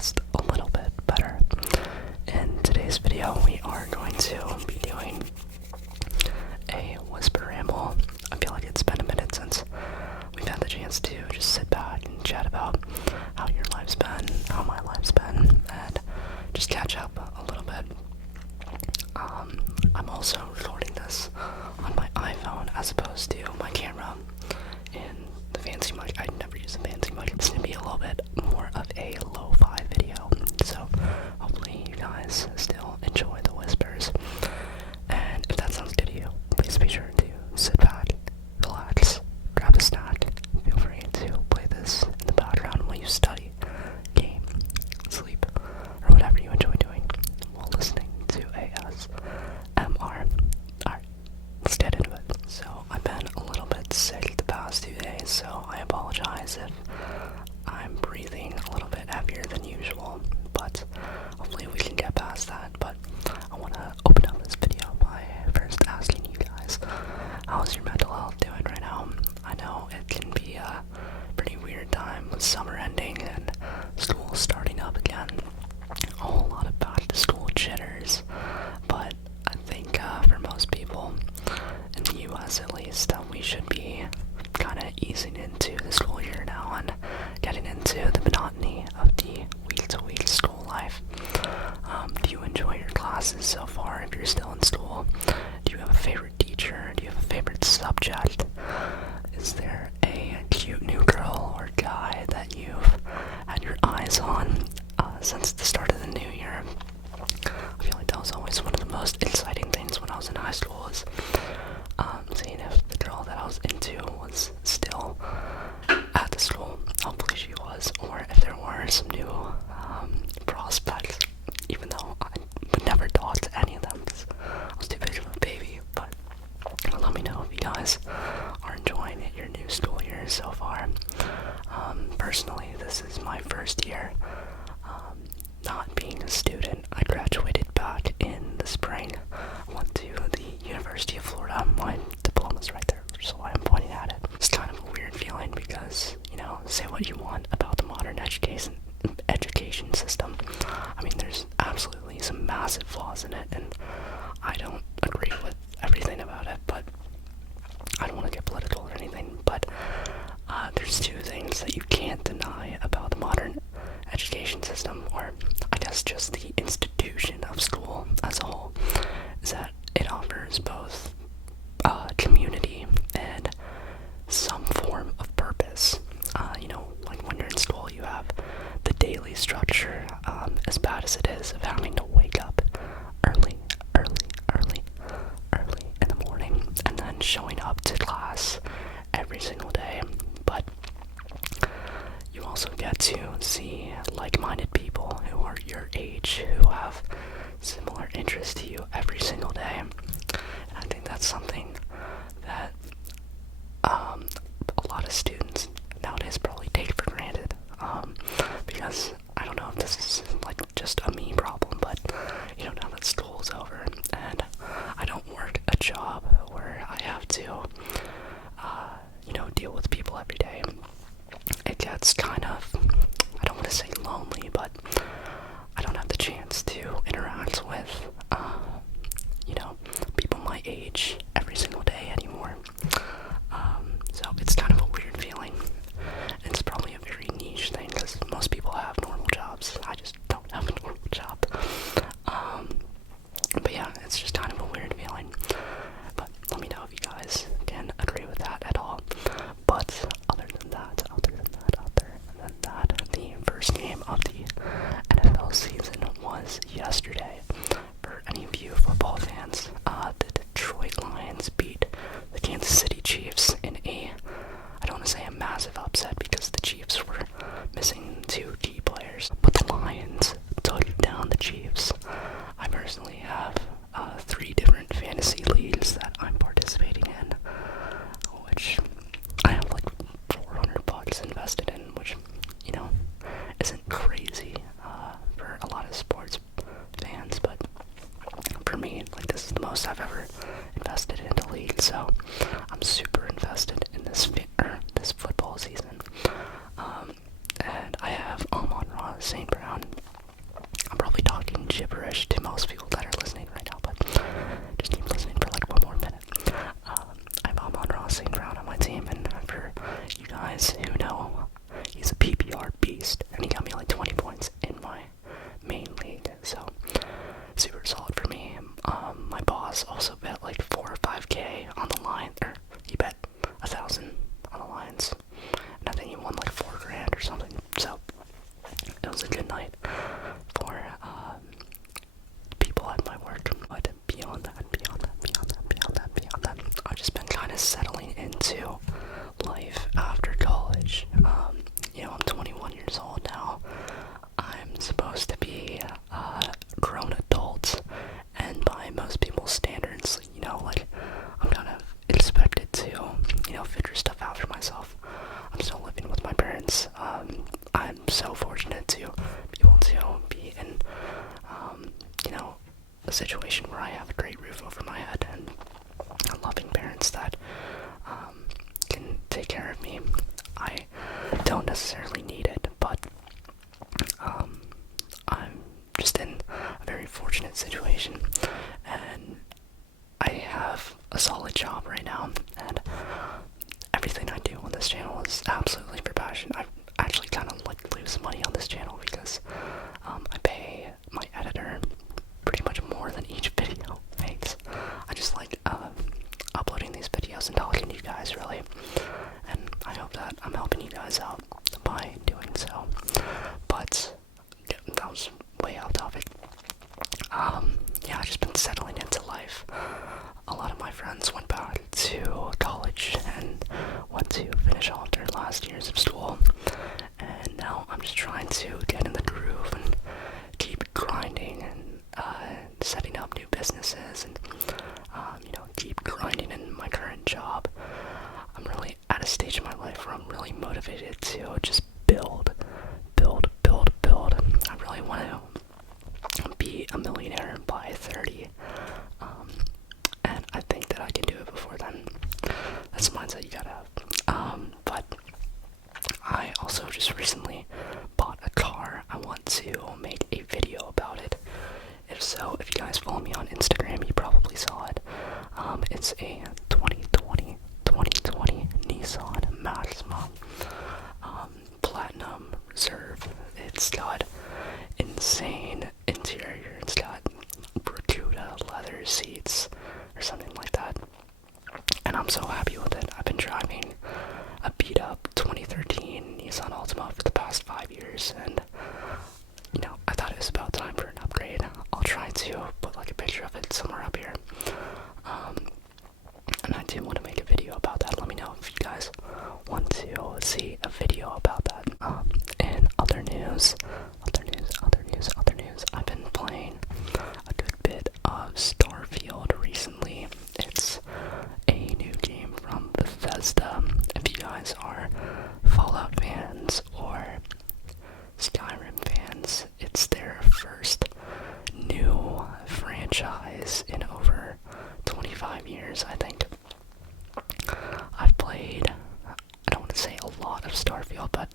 podcast a little bit better. In today's video, we are going to be doing a whisper ramble. I feel like it's been a minute since we've had the chance to just sit back and chat about how your life's been, how my life's been, and just catch up a little bit. I'm also recording this on my iPhone as opposed to my camera in the fancy mic. I never use a fancy mic. It's going to be a little bit more of a lo-fi video, so hopefully you guys still enjoy the whispers. And if that sounds good to you, please be sure to sit back, relax, grab a snack. Feel free to play this in the background while you study, game, sleep, or whatever you enjoy doing while listening to ASMR. Alright, let's get into it. So, I've been a little bit sick the past 2 days, so I apologize if I'm breathing a little bit heavier than usual, but hopefully we can get past that. But I want to open up this video by first asking you guys, how's your mental health doing right now? I know it can be a pretty weird time with summer ending and school starting up again. A whole lot of back to school jitters, but I think for most people, in the US at least, we should be kind of easing into the school year now and getting into the monotony of the week-to-week school life. Do you enjoy your classes so far if you're still in school? Do you have a favorite teacher? Do you have a favorite subject? Is there a cute new girl or guy that you've had your eyes on since the start of the new year? I feel like that was always one of the most exciting things when I was in high school, is seeing if the girl that I was into was still at the school. Hopefully she was, or if there were some new prospects, even though I would never talk to any of them because I was too big of a baby. But let me know if you guys are enjoying your new school year so far. Personally, this is my first year not being a student. I graduated back in the spring. I went to the University of Florida. My diploma's right there, which is why I'm pointing at it. It's kind of a weird feeling because, say what you want about the modern education system. I mean, there's absolutely some massive flaws in it, and I don't agree with everything about it, but I don't want to get political or anything, but there's two things that you can't deny about the modern education system, or I guess just the institution of school as a whole, is that it offers both community and some form of purpose. Like when you're in school, you have the daily structure, as bad as it is, of having to wake up early in the morning, and then showing up to class every single day. But you also get to see like-minded people who are your age, who have similar interests to you every single day. And I think that's something that a lot of students nowadays probably take for granted, because I don't know if this is just a me problem, but now that school's over and I don't work a job where I have to deal with people every day, it gets kind of, I don't want to say lonely, but I don't have the chance to interact with people my age every single day anymore. So it's kind of a weird feeling. It's probably a very niche thing because most people have normal jobs. I just don't have a normal job. But yeah, it's just kind of a weird feeling. But let me know if you guys can agree with that at all. But other than that, the first game of the NFL season was yesterday. For any of you football fans, the Detroit Lions beat the Kansas City Chiefs in I don't want to say a massive upset because the Chiefs were missing 2 key players, but the Lions took down the Chiefs. I personally have 3 different fantasy leagues that I'm participating in, which I have $400 invested in, which isn't crazy for a lot of sports fans, but for me, this is the most I've ever invested in a league, so I'm super invested in this football season. And I have Amon-Ra St. Brown situation where I have a great roof over my head and loving parents that can take care of me. I don't necessarily need it, but I'm just in a very fortunate situation, and I have a solid job right now, and everything I do on this channel is absolutely for passion. I actually kind of like lose money on this channel because I pay my editor pretty much more than each video makes. I just like uploading these videos and talking to you guys, really, and I hope that I'm helping you guys out by doing so. But yeah, that was way off topic. Yeah, I've just been settling into life. A lot of my friends went back to college and went to finish off their last years of school, and now I'm just trying to get in the groove and keep grinding and setting up new businesses and keep grinding in my current job. I'm really at a stage in my life where I'm really motivated to just build. I really want to be a millionaire by 30, and I think that I can do it before then. That's a mindset you gotta have. But I also just recently bought a car. I want to make a video about it. If so, if you guys follow me on Instagram, you probably saw it. It's a 2020 Nissan Maxima Platinum Reserve. It's got insane interior. It's got Bermuda leather seats or something like that, and I'm so happy with it. I've been driving a beat up 2013 Nissan Altima for the past 5 years, and I thought it was about time for an upgrade. I'll try to put like a picture of it somewhere up here. And I do want to make a video about that. Let me know if you guys want to see a video about that. In other news, I've been playing a good bit of Starfield recently. It's a new game from Bethesda. If you guys are Fallout fans or Skyrim fans, it's their first new franchise in over 25 years, I think. I've played, I don't want to say a lot of Starfield, but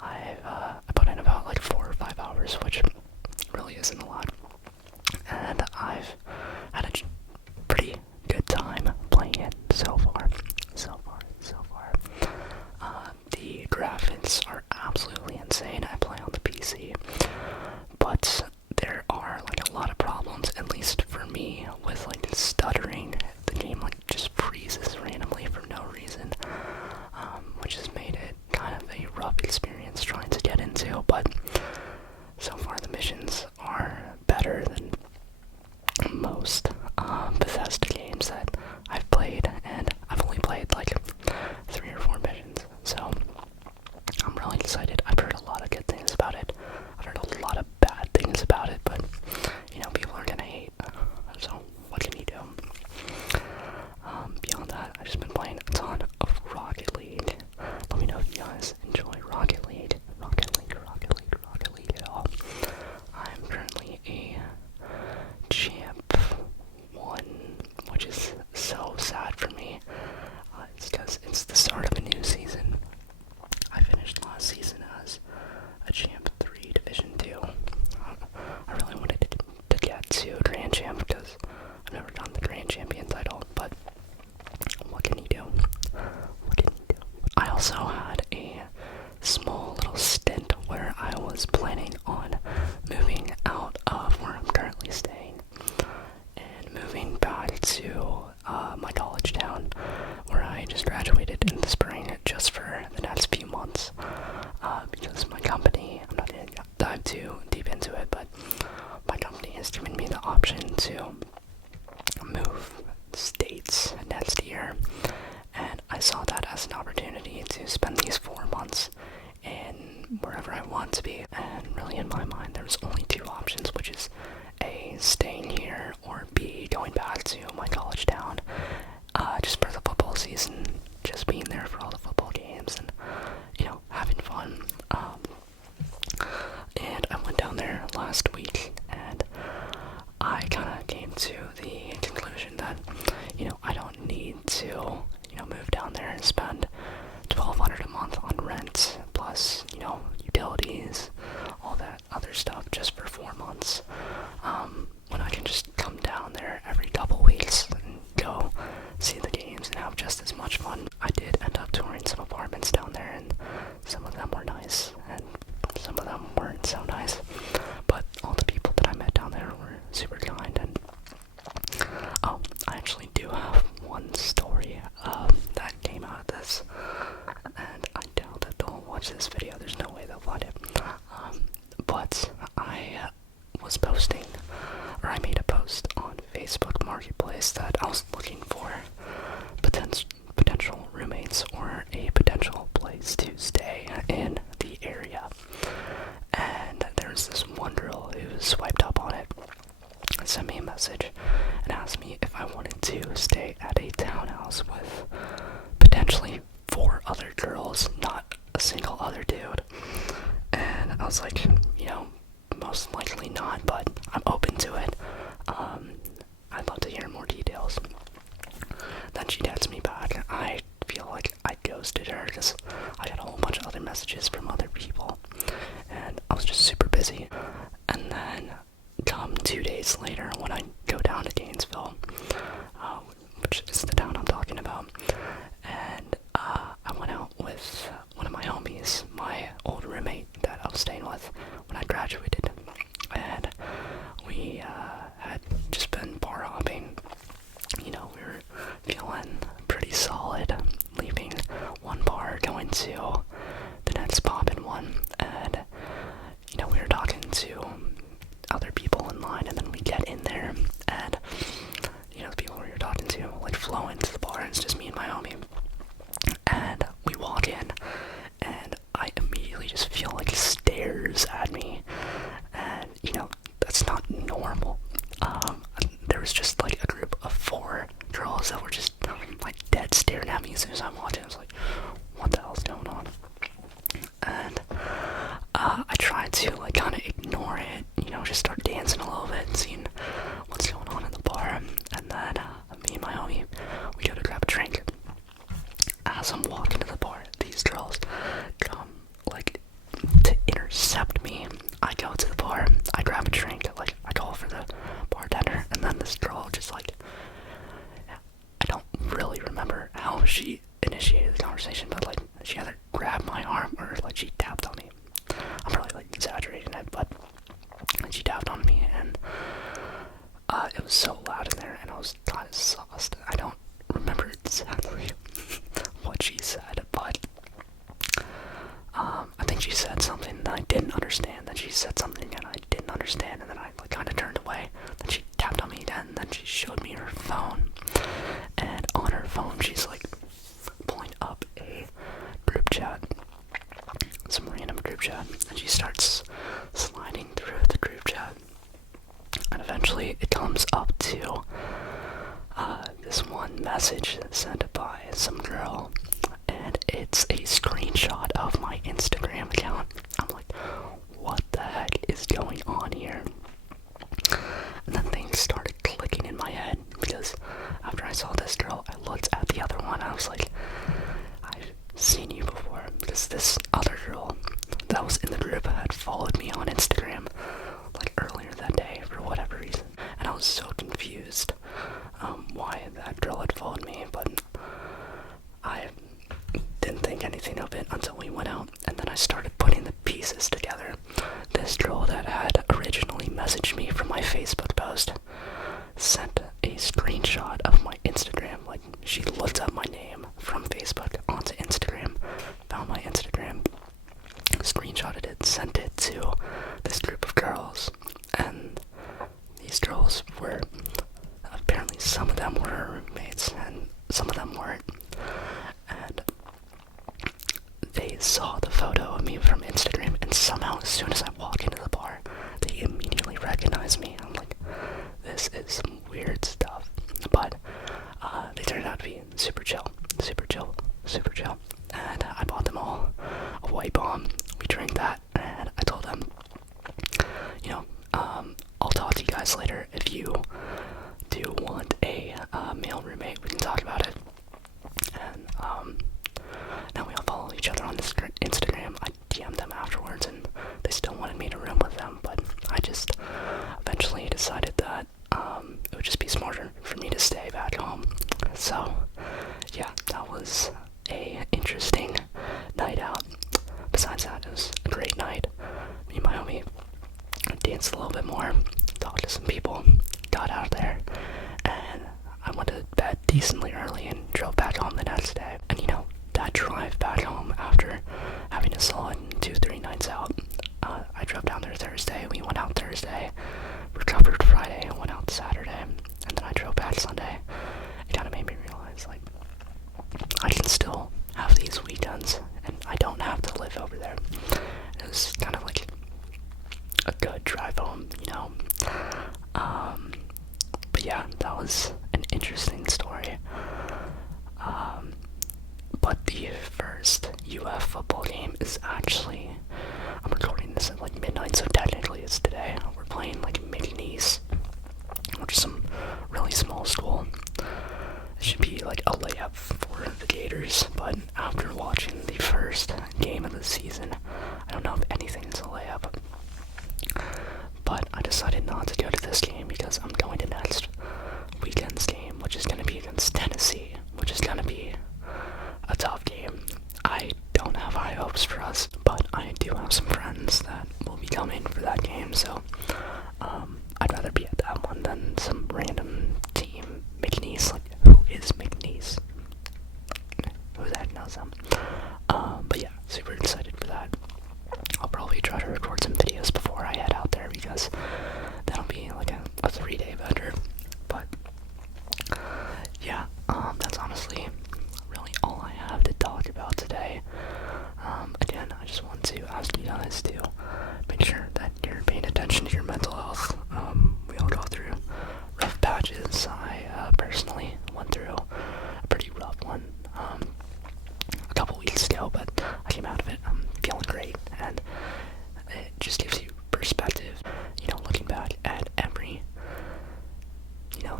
I put in about like 4 or 5 hours, which really isn't a lot. And I've had a pretty good time playing it so far. The graphics are absolutely insane. I play on the PC, but there are like a lot of problems, at least for me, with like stuttering. The game like just freezes randomly for no reason, which has made it kind of a rough experience trying to get into. But so far the missions are better than most Bethesda games that I've played, and I've only played like 3 or 4 missions, so I'm really excited. I've heard a lot of good things about it. I've heard a lot of bad things about it, but people are gonna hate, so what can you do? Beyond that, I've just been playing a ton of Rocket League. Let me know if you guys enjoy Rocket League at all. I'm currently a champ 1, which is so sad for me. It's because it's the start of a new season. I finished last season as a champ 3 Division 2. I really wanted to get to Grand Champ because I've never done the Grand Champion title, but what can you do? I also had a small little stint where I was planning on moving out of where I'm currently staying and moving back to my college town where I just graduated in the spring, just for the next few months, because my company, I'm not going to dive too deep into it, but my company has given me the option to move states next year, and I saw that as an opportunity to spend these 4 months in wherever I want to be. And really, in my mind, there's only 2 options, which is A, staying here, or B, going back to my college town, just for the football season, just being there for all the football games and having fun. And I went down there last week, and I kind of to the conclusion that, I don't need to, move down there and spend $1,200 a month on rent, plus, utilities, all that other stuff just for 4 months. When I can just come down there every couple weeks and go see the games and have just as much fun. I did end up touring some apartments down there, and some of them were nice, and some of them weren't so nice. But all the people that I met down there were super kind, and I actually do have one story that came out of this, and I doubt that they'll watch this video. There's no way they'll find it. But I was posting, or I made a post on Facebook Marketplace that I was looking for potential roommates or a potential place to stay in the area. And there's this one girl who swiped up on it, sent me a message, and asked me if I wanted to stay at a townhouse with potentially 4 other girls, not a single other dude. And I was like, most likely not, but I'm open to it. I'd love to hear more details. Then she texts me back. I feel like I ghosted her because I got a whole bunch of other messages from other people, and I was just super busy. And then come 2 days later, when I go down to Gainesville, which is the town I'm talking about, and I went out with one of my homies, my old roommate that I was staying with when I graduated, and we had just been bar hopping. We were feeling pretty solid, leaving one bar, going to the next poppin' one, and we were talking to other people in line, and then we get in there, and the people we were talking to flow into the bar, and it's just me and my homie. And we walk in, and I immediately just feel stares at me, and that's not normal. There was just a group of 4 girls that were just dead staring at me as soon as I'm watching. I was like, what the hell's going on? And I tried to kind of ignore it, just start dancing a little bit, seeing what's going on in the bar. And then me and my homie, we go to grab a drink. As I'm walking to the bar, these girls come to intercept me. I go to the bar, I grab a drink, I call for the bartender, and then this girl just I don't really remember how she initiated the conversation, but she either grabbed my arm or she tapped on me. I'm probably exaggerating it, but she tapped on me, and it was so loud in there, and I was kind of sauced. I don't remember exactly what she said, but I think she said something that I didn't understand. Then she said something again I didn't understand, and then I kind of turned away. Then she tapped on me again, and then she showed me her phone, and on her phone she's pulling up a group chat, some random group chat, and she starts sliding through the group chat, and eventually it comes up to this one message sent by some girl, and it's a screenshot of my Instagram account. I'm like, what the heck is going on here? And then things started clicking in my head, because after I saw this girl, I looked at the other one, and I was like, I've seen you before, because this other girl that was in the group had followed me on Instagram earlier that day for whatever reason, and I was so confused why that girl had followed me, but I didn't think anything of it until we went out, and then I started putting the pieces together. This girl that had experienced a little bit more, talked to some people, got out of there, and I went to bed decently early and drove back home the next day. And that drive back home after having a solid 2-3 nights out, I drove down there Thursday, we went out Thursday, recovered Friday, went out Saturday, and then I drove back Sunday. It kind of made me realize, like, I can still have these weekends, and I don't have to live over there. It was kind of like a good drive home, But yeah, that was an interesting story. But the first UF football game is actually, I'm recording this at like midnight, so technically it's today. We're playing like McNeese, which is some really small school. It should be like a layup for the Gators, but after watching the first game of the season, I don't know if anything is a layup. But I decided not to go to this game because I'm going to next weekend's game, which is going to be against Tennessee, which is going to be a tough game. I don't have high hopes for us, but I do have some friends that will be coming for that game, so I'd rather be at that one than some random team. McNeese, like, who is McNeese? Who the heck knows them? But yeah, super excited for that. I'll probably try to record some videos before I head out there because that'll be like a 3-day bender. But yeah, that's honestly really all I have to talk about today. Again, I just want to ask you guys to make sure that you're paying attention to your mental health. We all go through rough patches. I personally went through a pretty rough one a couple weeks ago, but I came out of it. I'm feeling great, and it just gives you perspective, looking back at every,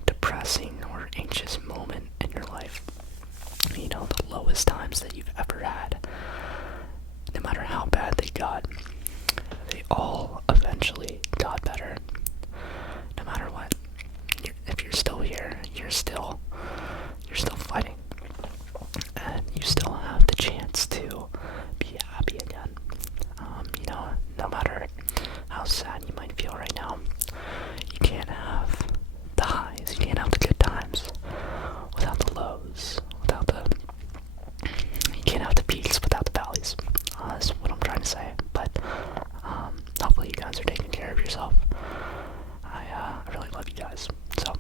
depressing or anxious moment in your life, the lowest times that you've ever had, no matter how bad they got, they all eventually got better. No matter what, if you're still here, you're still fighting, and you still have the chance to be happy again. No matter how sad you might feel right now, you can't have the highs, you can't have the good times without the lows, you can't have the peaks without the valleys. That's what I'm trying to say. But hopefully you guys are taking care of yourself. I really love you guys. So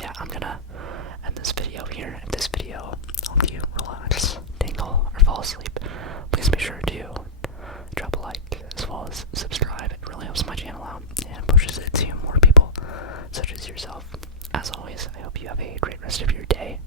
yeah, I'm gonna end this video here. If this video helped you relax, tingle, or fall asleep, please be sure to drop a like as well as subscribe. It really helps my channel out and pushes it to more people such as yourself. As always, I hope you have a great rest of your day.